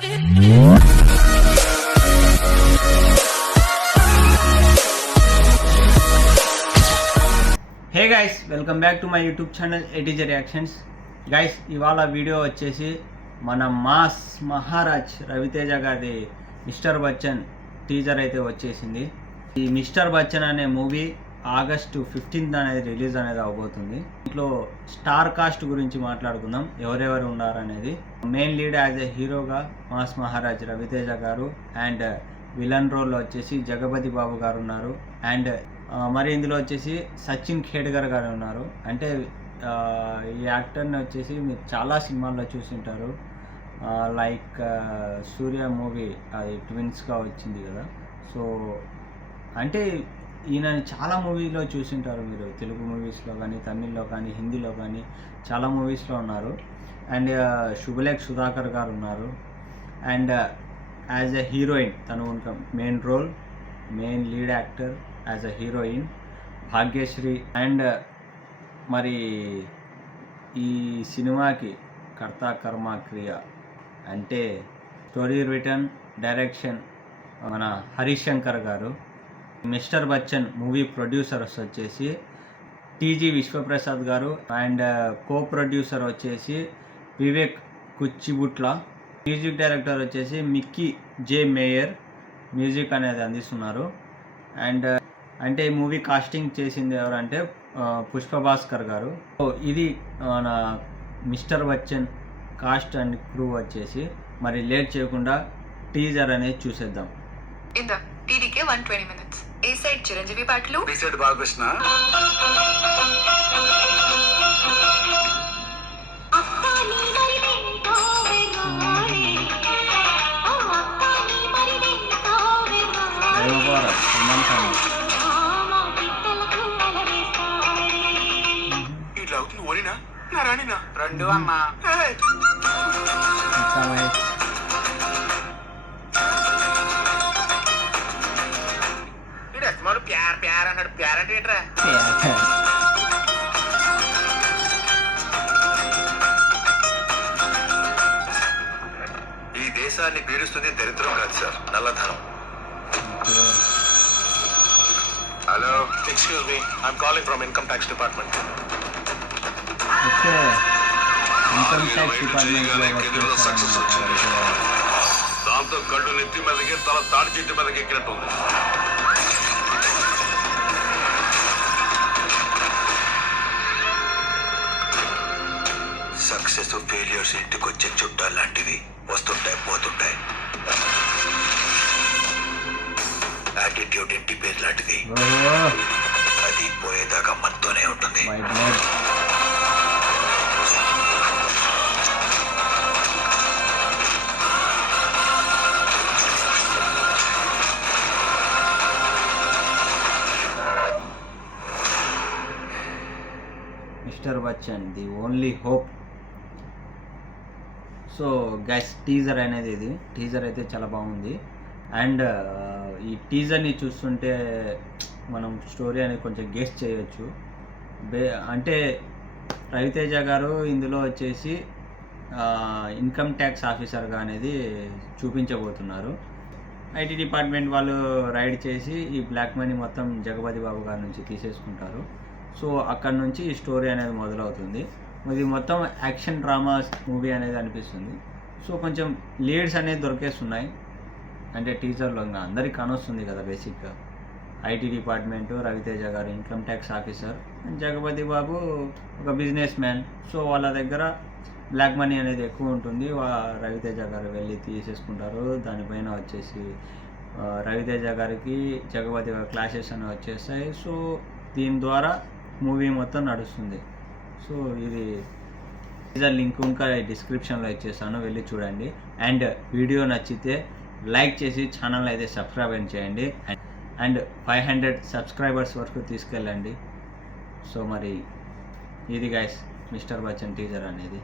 Hey guys, welcome back to my YouTube channel ATJ reactions. Guys, ఇవాళ video వచ్చేసి మన mass Maharaj Raviteja గారి mister Bachchan teaser అయితే వచ్చేసింది. ఈ మిస్టర్ బచ్చన్ అనే మూవీ ఆగస్టు 15th అనేది రిలీజ్ అనేది అవబోతుంది. ఇంట్లో స్టార్ కాస్ట్ గురించి మాట్లాడుకుందాం, ఎవరెవరు ఉన్నారనేది. మెయిన్ లీడ్ యాజ్ ఎ హీరోగా మాస్ మహారాజ్ రవితేజ గారు, అండ్ విలన్ రోల్లో వచ్చేసి జగపతి బాబు గారు ఉన్నారు. అండ్ మరి ఇందులో వచ్చేసి సచిన్ ఖేడ్కర్ గారు ఉన్నారు. అంటే ఈ యాక్టర్ని వచ్చేసి మీరు చాలా సినిమాల్లో చూసింటారు. లైక్ సూర్య మూవీ, అది ట్విన్స్గా వచ్చింది కదా. సో అంటే ఈయనని చాలా మూవీలో చూసింటారు మీరు, తెలుగు మూవీస్లో కానీ, తమిళ్లో కానీ, హిందీలో కానీ చాలా మూవీస్లో ఉన్నారు. అండ్ శుభలేఖ్ సుధాకర్ గారు ఉన్నారు. అండ్ యాజ్ ఎ హీరోయిన్ తను main role, main lead actor as a heroine Bhagyashree. And మరి ఈ సినిమాకి కర్త కర్మ క్రియ అంటే స్టోరీ రిటర్న్, డైరెక్షన్ మన హరీష్ శంకర్ గారు. మిస్టర్ బచ్చన్ మూవీ ప్రొడ్యూసర్స్ వచ్చేసి టీజీ విశ్వప్రసాద్ గారు. అండ్ కో ప్రొడ్యూసర్ వచ్చేసి వివేక్ కుచ్చిబుట్ల. మ్యూజిక్ డైరెక్టర్ వచ్చేసి మిక్కీ జే మేయర్ మ్యూజిక్ అనేది అందిస్తున్నారు. అండ్ అంటే ఈ మూవీ కాస్టింగ్ చేసింది ఎవరంటే పుష్ప భాస్కర్ గారు. సో ఇది మన mister Bachchan cost and crew వచ్చేసి. మరి లేట్ చేయకుండా టీజర్ అనేది చూసేద్దాం. టీడీకే 120 minutes. ఏ సైడ్ చిరంజీవి పాటలు, బి సైడ్ బాలకృష్ణ. ఇట్లా అవుతుంది ఓరినా నా రాణినా రెండు అమ్మా. ప్యార్ ప్యార్ అన్నాడు. ప్యార్ అంటే ఏంట్రా? ఈ దేశాన్ని పీడిస్తుంది దరిద్రం కాదు సార్, నల్లధనం. Hello, excuse me, I'm calling from income tax department. Success వచ్చింది. దాంతో గడ్డు నెత్తి మీదకి, తల తాడి చెట్టు మీదకి ఎక్కినట్టు ఉంది. సక్సెస్ ఫెయిలియర్స్ ఇంటికి వచ్చే చుట్టాలు లాంటివి, వస్తుంటాయి పోతుంటాయి. యాటిట్యూడ్ ఇంటి పేరు లాంటిది, అది పోయేదాకా మనతోనే ఉంటుంది. Mister Bachchan the only hope. So guys, teaser అనేది ఇది. టీజర్ అయితే చాలా బాగుంది. అండ్ ఈ టీజర్ని చూస్తుంటే మనం స్టోరీ అనేది కొంచెం గెస్ చేయొచ్చు. అంటే రవితేజ గారు ఇందులో వచ్చేసి ఇన్కమ్ ట్యాక్స్ ఆఫీసర్గా అనేది చూపించబోతున్నారు. ఐటీ డిపార్ట్మెంట్ వాళ్ళు రైడ్ చేసి ఈ బ్లాక్ మనీ మొత్తం జగపతి బాబు గారి నుంచి తీసేసుకుంటారు. సో అక్కడ నుంచి ఈ స్టోరీ అనేది మొదలవుతుంది. ఇది మొత్తం యాక్షన్ డ్రామా మూవీ అనేది అనిపిస్తుంది. సో కొంచెం లీడ్స్ అనేది దొరికేస్తున్నాయి. అంటే టీజర్లో ఇంకా అందరికీ కానొస్తుంది కదా బేసిక్గా. ఐటీ డిపార్ట్మెంటు, రవితేజ గారు ఇన్కమ్ ట్యాక్స్ ఆఫీసర్, జగపతి బాబు ఒక బిజినెస్ మ్యాన్. సో వాళ్ళ దగ్గర బ్లాక్ మనీ అనేది ఎక్కువ ఉంటుంది. రవితేజ గారు వెళ్ళి తీసేసుకుంటారు. దానిపైన వచ్చేసి రవితేజ గారికి జగపతి గారి క్లాషెస్ అనేవి వచ్చేస్తాయి. సో దీని ద్వారా మూవీ మొత్తం నడుస్తుంది. సో ఇది టీజర్ లింక్ ఇంకా డిస్క్రిప్షన్లో ఇచ్చేస్తాను, వెళ్ళి చూడండి. అండ్ వీడియో నచ్చితే లైక్ చేసి ఛానల్ అయితే సబ్స్క్రైబ్ చేయండి. అండ్ 500 సబ్స్క్రైబర్స్ వరకు తీసుకెళ్ళండి. సో మరి ఇది గైస్ మిస్టర్ బచ్చన్ టీజర్ అనేది.